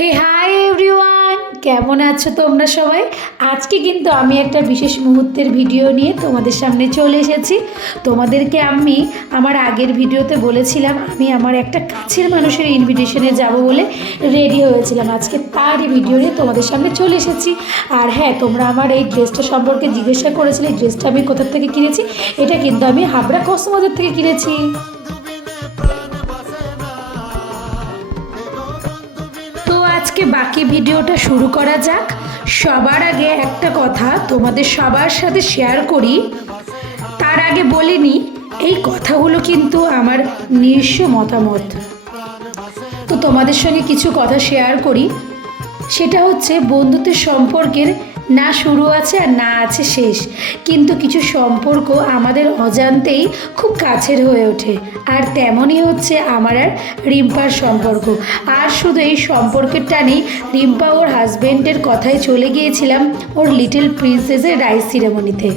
হে hi everyone, কেমন আছো তোমরা সবাই? আজকে কিন্তু আমি একটা বিশেষ মুহূর্তের ভিডিও নিয়ে তোমাদের সামনে চলে এসেছি। তোমাদেরকে আমি আমার আগের ভিডিওতে বলেছিলাম আমি আমার একটা কাছের মানুষের ইনভিটেশনে যাব বলে রেডি হয়েছিলাম। আজকে তারই ভিডিও নিয়ে তোমাদের সামনে চলে এসেছি। আর হ্যাঁ, তোমরা আমার এই ড্রেসটা সম্পর্কে জিজ্ঞাসা করেছিলে এই ড্রেসটা আমি কোথা থেকে কিনেছি। এটা কিন্তু আমি হাবড়া কসমোদের থেকে কিনেছি। আজকে বাকি ভিডিওটা শুরু করা যাক। সবার আগে একটা কথা তোমাদের সবার সাথে শেয়ার করি। তার আগে বলিনি, এই কথাগুলো কিন্তু আমার নিজস্ব মতামত। তো তোমাদের সঙ্গে কিছু কথা শেয়ার করি। সেটা হচ্ছে বন্ধুত্বের সম্পর্কের না শুরু আছে আর না আছে শেষ, কিন্তু কিছু সম্পর্ক আমাদের অজান্তেই খুব কাছের হয়ে ওঠে। আর তেমনই হচ্ছে আমার আর রিম্পার সম্পর্ক। আর শুধু এই সম্পর্কের টানেই রিম্পা ওর হাজব্যান্ডের কথায় চলে গিয়েছিলাম ওর লিটল প্রিন্সেসের রাইস সিরেমনিতে।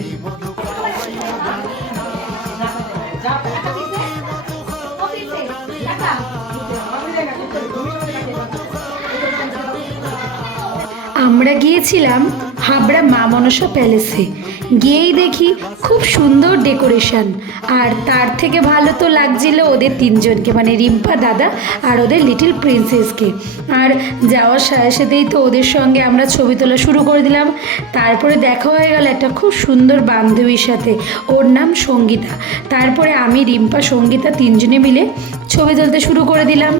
আমরা গিয়েছিলাম হাবড়া মা মনসা প্যালেসে। গিয়েই দেখি খুব সুন্দর ডেকোরেশন, আর তার থেকে ভালো তো লাগছিল ওদের তিনজনকে, মানে রিম্পা, দাদা আর ওদের লিটল প্রিন্সেসকে। আর যাওয়ার সাথে সাথেই তো ওদের সঙ্গে আমরা ছবি তোলা শুরু করে দিলাম। তারপরে দেখা হয়ে গেল একটা খুব সুন্দর বান্ধবীর সাথে, ওর নাম সঙ্গীতা। তারপরে আমি, রিম্পা, সঙ্গীতা তিনজনে মিলে ছবি তুলতে শুরু করে দিলাম।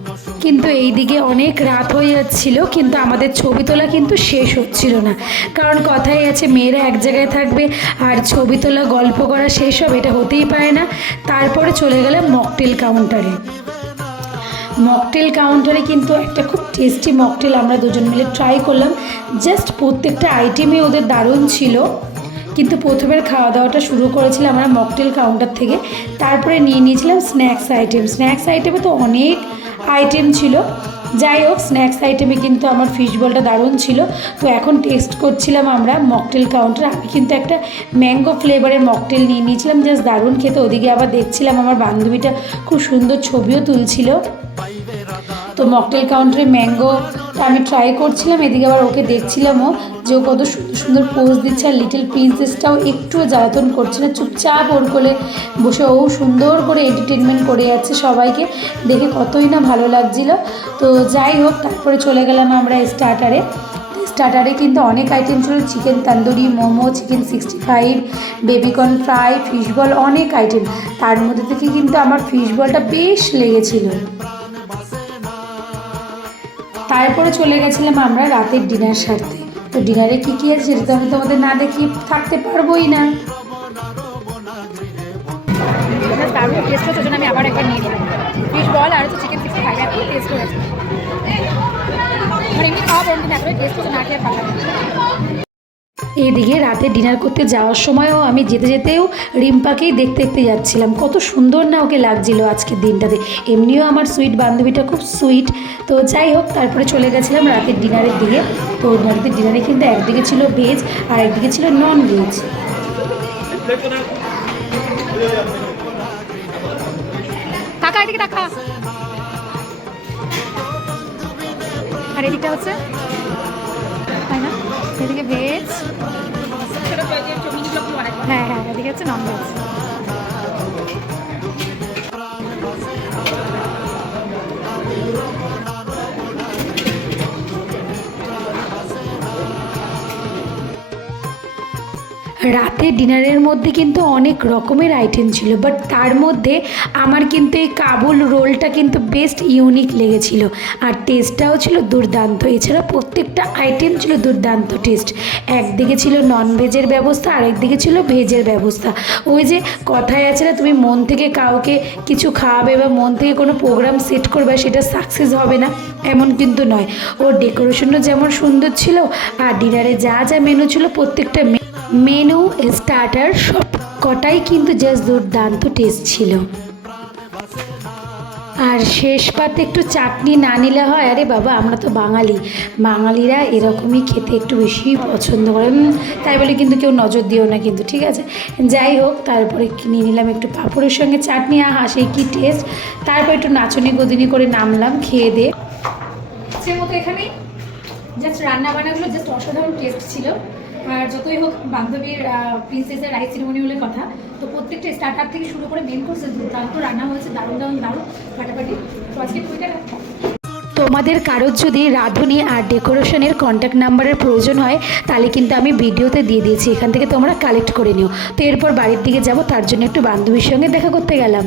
কিন্তু এই দিকে অনেক রাত হয়ে যাচ্ছিল, কিন্তু আমাদের ছবি তোলা কিন্তু শেষ হচ্ছিল না। কারণ কথাই আছে, মেয়েরা এক জায়গায় থাকবে আর ছবি তোলা গল্প করা শেষ হবে, এটা হতেই পারে না। তারপরে চলে গেলাম মকটেল কাউন্টারে। মকটেল কাউন্টারে কিন্তু একটা খুব টেস্টি মকটেল আমরা দুজন মিলে ট্রাই করলাম। জাস্ট প্রত্যেকটা আইটেমই ওদের দারুণ ছিল। কিন্তু প্রথমের খাওয়া দাওয়াটা শুরু করেছিলাম আমরা মকটেল কাউন্টার থেকে। তারপরে নিয়ে নিয়েছিলাম স্ন্যাক্স আইটেম। স্ন্যাক্স আইটেমে তো অনেক আইটেম ছিল। যাই হোক, স্ন্যাক্স আইটেমে কিন্তু আমার ফিশ বলটা দারুণ ছিল। তো এখন টেস্ট করছিলাম আমরা মকটেল কাউন্টার। আমি কিন্তু একটা ম্যাঙ্গো ফ্লেভারের মকটেল নিয়ে নিয়েছিলাম, জাস্ট দারুণ খেতে। ওদিকে আবার দেখছিলাম আমার বান্ধবীটা খুব সুন্দর ছবিও তুলছিল। তো মকটেল কাউন্টারে ম্যাঙ্গোটা আমি ট্রাই করছিলাম, এদিকে আবার ওকে দেখছিলামও যে ও কত সুন্দর সুন্দর পোজ দিচ্ছে। আর লিটল প্রিন্সেসটাও একটুও জ্বালাতন করছে না, চুপচাপ ওর কোলে বসে ও সুন্দর করে এন্টারটেনমেন্ট করে যাচ্ছে সবাইকে। দেখে কতই না ভালো লাগছিল। তো যাই হোক, তারপরে চলে গেলাম আমরা স্টার্টারে। স্টার্টারে কিন্তু অনেক আইটেম ছিল, chicken tandoori, momo, chicken 65, baby corn fry, fish ball, অনেক আইটেম। তার মধ্যে থেকে কিন্তু আমার ফিশ বলটা বেশ লেগেছিল। তারপরে চলে গেছিলাম আমরা রাতের ডিনার সারতে। তো ডিনারে কী কী আছে সেটা তো আমি তোমাদের না দেখি থাকতে পারবোই না। দারুণ টেস্ট হচ্ছে, জন্য আমি আবার একটা নিয়ে নিলাম ফিশ বল আর হচ্ছে চিকেন 65। এত টেস্ট হয়েছে, মানে এমনি খাওয়া বন্ধু না, এত টেস্ট হচ্ছে, না খেয়ে ভালো লাগে। এদিকে রাতে ডিনার করতে যাওয়ার সময়ও আমি যেতে যেতেও রিম্পাকেই দেখতে দেখতে যাচ্ছিলাম, কত সুন্দর না ওকে লাগছিল আজকের দিনটাতে। এমনিও আমার সুইট বান্ধবীটা খুব সুইট। তো যাই হোক, তারপরে চলে গেছিলাম রাতের ডিনারের দিকে। তো রাতের ডিনারে কিন্তু একদিকে ছিল ভেজ আর একদিকে ছিল নন ভেজ। টাকা এদিকে টাকা, আর এদিকটা হচ্ছে তাই না, এদিকে ভেজ, হ্যাঁ হ্যাঁ, এদিকে হচ্ছে নন ভেজ। রাতে ডিনারের মধ্যে কিন্তু অনেক রকমের আইটেম ছিল, বাট তার মধ্যে আমার কিন্তু এই কাবুল রোলটা কিন্তু বেস্ট ইউনিক লেগেছিল। আর টেস্টটাও ছিল দুর্দান্ত। এছাড়া প্রত্যেকটা আইটেম ছিল দুর্দান্ত টেস্ট। একদিকে ছিল নন ভেজের ব্যবস্থা, আরেকদিকে ছিল ভেজের ব্যবস্থা। ওই যে কথায় আছে না, তুমি মন থেকে কাউকে কিছু খাওয়াবে বা মন থেকে কোনো প্রোগ্রাম সেট করবে, সেটা সাকসেস হবে না এমন কিন্তু নয়। ওর ডেকোরেশনও যেমন সুন্দর ছিল, আর ডিনারে যা যা মেনু ছিল প্রত্যেকটা মেনু, স্টার্টার সব কটাই কিন্তু জাস্ট দুর্দান্ত টেস্ট ছিল। আর শেষ পাতে একটু চাটনি না নিলে হয়? আরে বাবা, আমরা তো বাঙালিরা এরকমই খেতে একটু বেশি পছন্দ করে, তাই বলে কিন্তু কেউ নজর দিও না কিন্তু, ঠিক আছে? যাই হোক, তারপরে নিয়ে নিলাম একটু পাঁপড়ের সঙ্গে চাটনি। সেই কী টেস্ট! তারপর একটু নাচনি গদিনি করে নামলাম খেয়ে দিয়ে। সে মতো এখানেই জাস্ট রান্না বান্নাগুলো জাস্ট অসাধারণ টেস্ট ছিল। আর যতই হোক বান্ধবীর প্রিন্সেসের রাইস সেরিমনি বলে কথা, তো প্রত্যেকটা স্টার্টার থেকে শুরু করে মেন কোর্সে দুর্দান্ত রান্না হয়েছে, দারুণ দারুণ দারুণ ফাটাফাটি। তো আজকে কুইটা তোমাদের কারোর যদি রাঁধুনি আর ডেকোরেশনের কন্ট্যাক্ট নাম্বারের প্রয়োজন হয় তাহলে কিন্তু আমি ভিডিওতে দিয়ে দিয়েছি, এখান থেকে তোমরা কালেক্ট করে নিও। তো এরপর বাড়ির দিকে যাব, তার জন্য একটু বান্ধবীর সঙ্গে দেখা করতে গেলাম।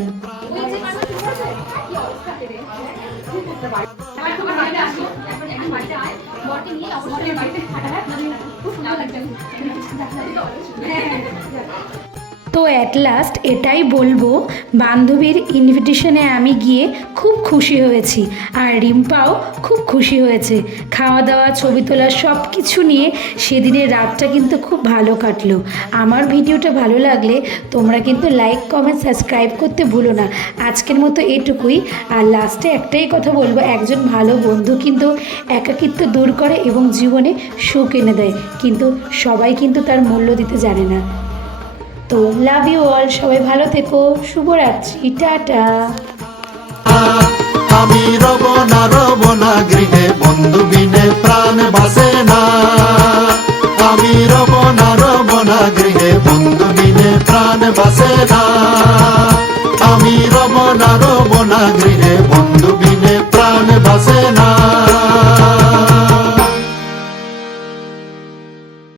তো অ্যাট লাস্ট এটাই বলবো, বান্ধবীর ইনভিটেশনে আমি গিয়ে খুব খুশি হয়েছি, আর রিম্পাও খুব খুশি হয়েছে। খাওয়া দাওয়া, ছবি তোলা সব কিছু নিয়ে সেদিনের রাতটা কিন্তু খুব ভালো কাটলো। আমার ভিডিওটা ভালো লাগলে তোমরা কিন্তু লাইক, কমেন্ট, সাবস্ক্রাইব করতে ভুলো না। আজকের মতো এটুকুই। আর লাস্টে একটাই কথা বলবো, একজন ভালো বন্ধু কিন্তু একাকিত্ব দূর করে এবং জীবনে সুখ এনে দেয়, কিন্তু সবাই কিন্তু তার মূল্য দিতে জানে না। তো লাভ ইউ অল, সবাই ভালো থেকো, শুভরাত্রি, টাটা। আমি রব না গৃহে, বন্ধু বিনে প্রাণ বাসে না। আমি রব না গৃহে, বন্ধু বিনে প্রাণ বাসে না। আমি রব না গৃহে, বন্ধু বিনে